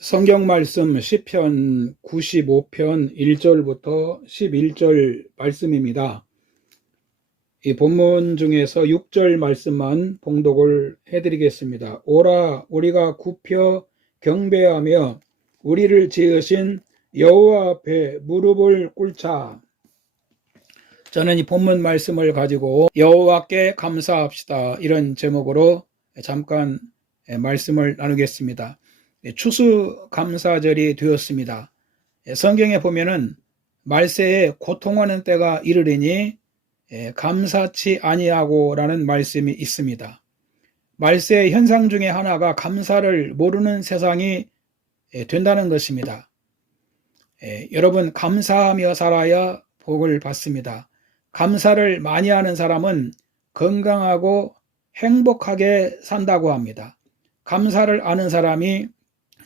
성경 말씀 시편 95편 1절부터 11절 말씀입니다. 이 본문 중에서 6절 말씀만 봉독을 해드리겠습니다. 오라 우리가 굽혀 경배하며 우리를 지으신 여호와 앞에 무릎을 꿇자. 저는 이 본문 말씀을 가지고 여호와께 감사합시다 이런 제목으로 잠깐 말씀을 나누겠습니다. 추수감사절이 되었습니다. 성경에 보면은 말세에 고통하는 때가 이르리니 감사치 아니하고 라는 말씀이 있습니다. 말세의 현상 중에 하나가 감사를 모르는 세상이 된다는 것입니다. 여러분, 감사하며 살아야 복을 받습니다. 감사를 많이 하는 사람은 건강하고 행복하게 산다고 합니다. 감사를 아는 사람이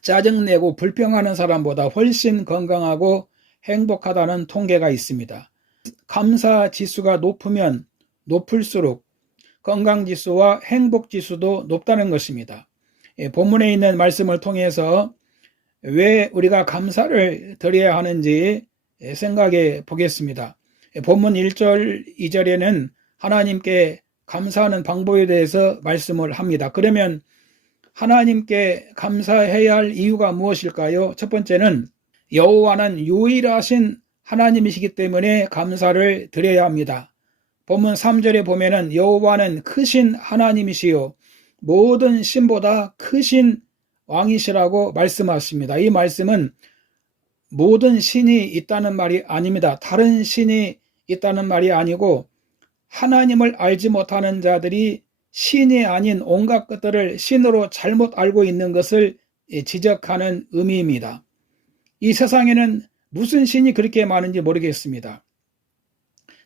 짜증내고 불평하는 사람보다 훨씬 건강하고 행복하다는 통계가 있습니다. 감사 지수가 높으면 높을수록 건강지수와 행복지수도 높다는 것입니다. 본문에 있는 말씀을 통해서 왜 우리가 감사를 드려야 하는지 생각해 보겠습니다. 본문 1절, 2절에는 하나님께 감사하는 방법에 대해서 말씀을 합니다. 그러면 하나님께 감사해야 할 이유가 무엇일까요? 첫 번째는 여호와는 유일하신 하나님이시기 때문에 감사를 드려야 합니다. 본문 3절에 보면은 여호와는 크신 하나님이시요 모든 신보다 크신 왕이시라고 말씀하십니다. 이 말씀은 모든 신이 있다는 말이 아닙니다. 다른 신이 있다는 말이 아니고 하나님을 알지 못하는 자들이 신이 아닌 온갖 것들을 신으로 잘못 알고 있는 것을 지적하는 의미입니다. 이 세상에는 무슨 신이 그렇게 많은지 모르겠습니다.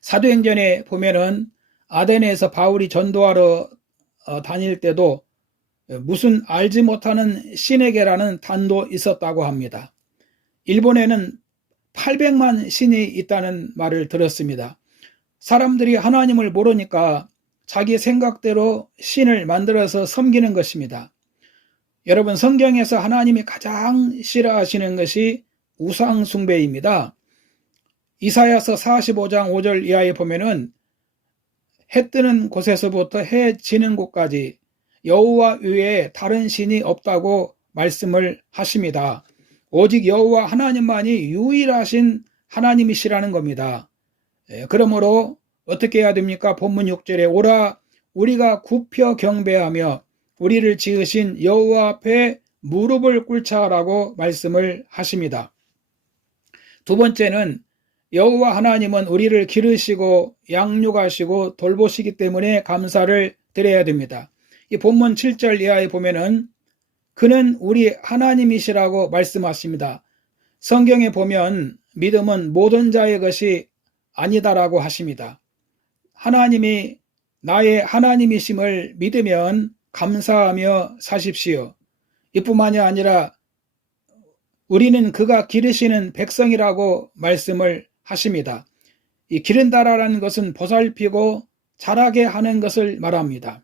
사도행전에 보면은 아데네에서 바울이 전도하러 다닐 때도 무슨 알지 못하는 신에게라는 단도 있었다고 합니다. 일본에는 800만 신이 있다는 말을 들었습니다. 사람들이 하나님을 모르니까 자기 생각대로 신을 만들어서 섬기는 것입니다. 여러분, 성경에서 하나님이 가장 싫어하시는 것이 우상 숭배입니다. 이사야서 45장 5절 이하에 보면은 해 뜨는 곳에서부터 해 지는 곳까지 여호와 외에 다른 신이 없다고 말씀을 하십니다. 오직 여호와 하나님만이 유일하신 하나님이시라는 겁니다. 그러므로 어떻게 해야 됩니까? 본문 6절에 오라 우리가 굽혀 경배하며 우리를 지으신 여호와 앞에 무릎을 꿇자라고 말씀을 하십니다. 두 번째는 여호와 하나님은 우리를 기르시고 양육하시고 돌보시기 때문에 감사를 드려야 됩니다. 이 본문 7절 이하에 보면은 그는 우리 하나님이시라고 말씀하십니다. 성경에 보면 믿음은 모든 자의 것이 아니다라고 하십니다. 하나님이 나의 하나님이심을 믿으면 감사하며 사십시오. 이뿐만이 아니라 우리는 그가 기르시는 백성이라고 말씀을 하십니다. 이 기른다라는 것은 보살피고 자라게 하는 것을 말합니다.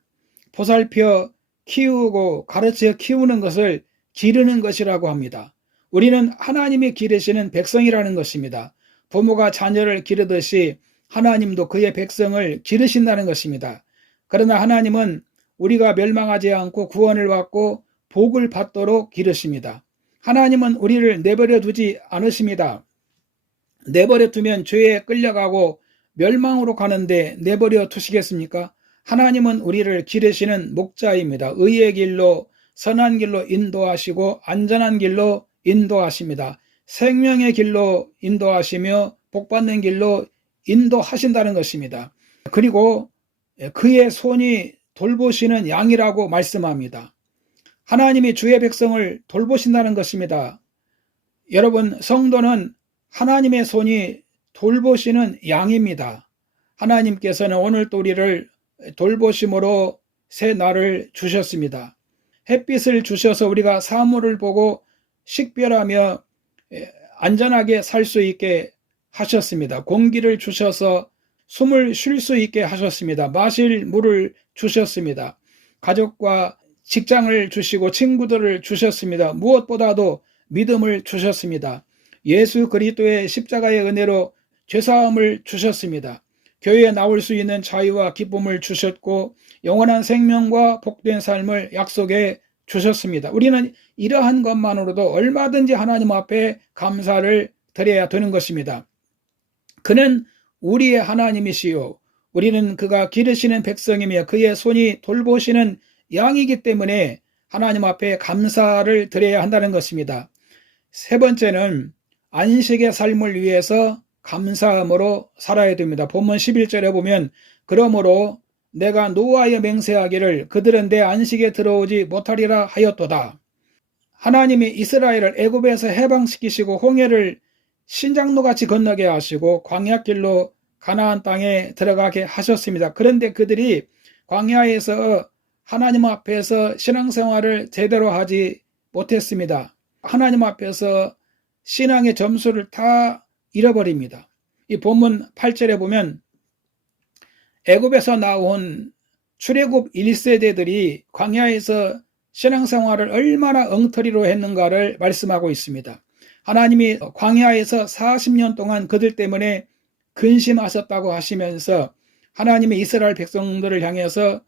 보살펴 키우고 가르쳐 키우는 것을 기르는 것이라고 합니다. 우리는 하나님이 기르시는 백성이라는 것입니다. 부모가 자녀를 기르듯이 하나님도 그의 백성을 기르신다는 것입니다. 그러나 하나님은 우리가 멸망하지 않고 구원을 받고 복을 받도록 기르십니다. 하나님은 우리를 내버려 두지 않으십니다. 내버려 두면 죄에 끌려가고 멸망으로 가는데 내버려 두시겠습니까? 하나님은 우리를 기르시는 목자입니다. 의의 길로 선한 길로 인도하시고 안전한 길로 인도하십니다. 생명의 길로 인도하시며 복받는 길로 인도하신다는 것입니다. 그리고 그의 손이 돌보시는 양이라고 말씀합니다. 하나님이 주의 백성을 돌보신다는 것입니다. 여러분, 성도는 하나님의 손이 돌보시는 양입니다. 하나님께서는 오늘도 우리를 돌보심으로 새 날을 주셨습니다. 햇빛을 주셔서 우리가 사물을 보고 식별하며 안전하게 살 수 있게 하셨습니다. 공기를 주셔서 숨을 쉴 수 있게 하셨습니다. 마실 물을 주셨습니다. 가족과 직장을 주시고 친구들을 주셨습니다. 무엇보다도 믿음을 주셨습니다. 예수 그리스도의 십자가의 은혜로 죄사함을 주셨습니다. 교회에 나올 수 있는 자유와 기쁨을 주셨고 영원한 생명과 복된 삶을 약속해 주셨습니다. 우리는 이러한 것만으로도 얼마든지 하나님 앞에 감사를 드려야 되는 것입니다. 그는 우리의 하나님이시요 우리는 그가 기르시는 백성이며 그의 손이 돌보시는 양이기 때문에 하나님 앞에 감사를 드려야 한다는 것입니다. 세 번째는 안식의 삶을 위해서 감사함으로 살아야 됩니다. 본문 11절에 보면 그러므로 내가 노하여 맹세하기를 그들은 내 안식에 들어오지 못하리라 하였도다. 하나님이 이스라엘을 애굽에서 해방시키시고 홍해를 신장로같이 건너게 하시고 광야길로 가나안 땅에 들어가게 하셨습니다. 그런데 그들이 광야에서 하나님 앞에서 신앙생활을 제대로 하지 못했습니다. 하나님 앞에서 신앙의 점수를 다 잃어버립니다. 이 본문 8절에 보면 애굽에서 나온 출애굽 1세대들이 광야에서 신앙생활을 얼마나 엉터리로 했는가를 말씀하고 있습니다. 하나님이 광야에서 40년 동안 그들 때문에 근심하셨다고 하시면서 하나님의 이스라엘 백성들을 향해서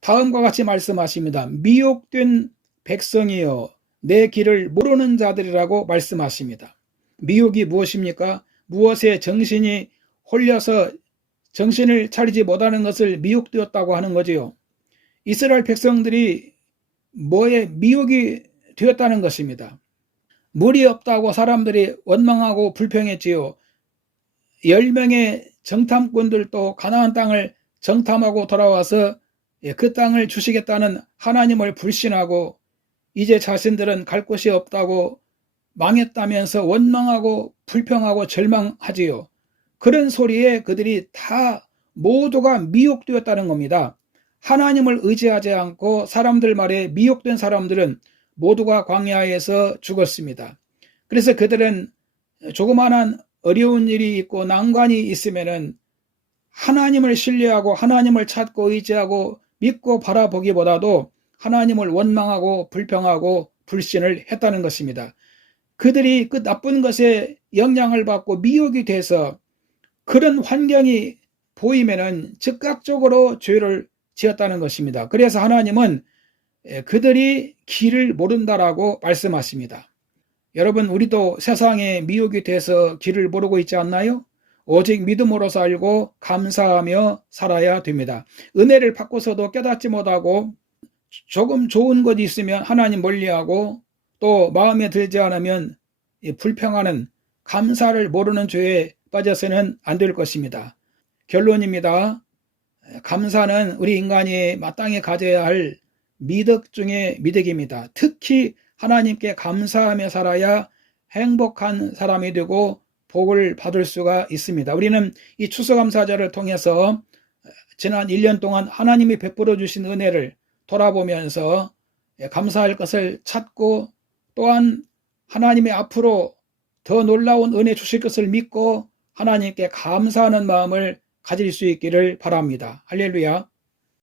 다음과 같이 말씀하십니다. 미혹된 백성이여 내 길을 모르는 자들이라고 말씀하십니다. 미혹이 무엇입니까? 무엇에 정신이 홀려서 정신을 차리지 못하는 것을 미혹되었다고 하는 거지요. 이스라엘 백성들이 뭐에 미혹이 되었다는 것입니다. 물이 없다고 사람들이 원망하고 불평했지요. 10명의 정탐꾼들도 가나안 땅을 정탐하고 돌아와서 그 땅을 주시겠다는 하나님을 불신하고 이제 자신들은 갈 곳이 없다고 망했다면서 원망하고 불평하고 절망하지요. 그런 소리에 그들이 다 모두가 미혹되었다는 겁니다. 하나님을 의지하지 않고 사람들 말에 미혹된 사람들은 모두가 광야에서 죽었습니다. 그래서 그들은 조그마한 어려운 일이 있고 난관이 있으면은 하나님을 신뢰하고 하나님을 찾고 의지하고 믿고 바라보기보다도 하나님을 원망하고 불평하고 불신을 했다는 것입니다. 그들이 그 나쁜 것에 영향을 받고 미혹이 돼서 그런 환경이 보이면은 즉각적으로 죄를 지었다는 것입니다. 그래서 하나님은 그들이 길을 모른다라고 말씀하십니다. 여러분, 우리도 세상에 미혹이 돼서 길을 모르고 있지 않나요? 오직 믿음으로 살고 감사하며 살아야 됩니다. 은혜를 받고서도 깨닫지 못하고 조금 좋은 것이 있으면 하나님 멀리하고 또 마음에 들지 않으면 불평하는 감사를 모르는 죄에 빠져서는 안 될 것입니다. 결론입니다. 감사는 우리 인간이 마땅히 가져야 할 미덕 중에 미덕입니다. 특히 하나님께 감사하며 살아야 행복한 사람이 되고 복을 받을 수가 있습니다. 우리는 이 추수감사절을 통해서 지난 1년 동안 하나님이 베풀어 주신 은혜를 돌아보면서 감사할 것을 찾고 또한 하나님이 앞으로 더 놀라운 은혜 주실 것을 믿고 하나님께 감사하는 마음을 가질 수 있기를 바랍니다. 할렐루야.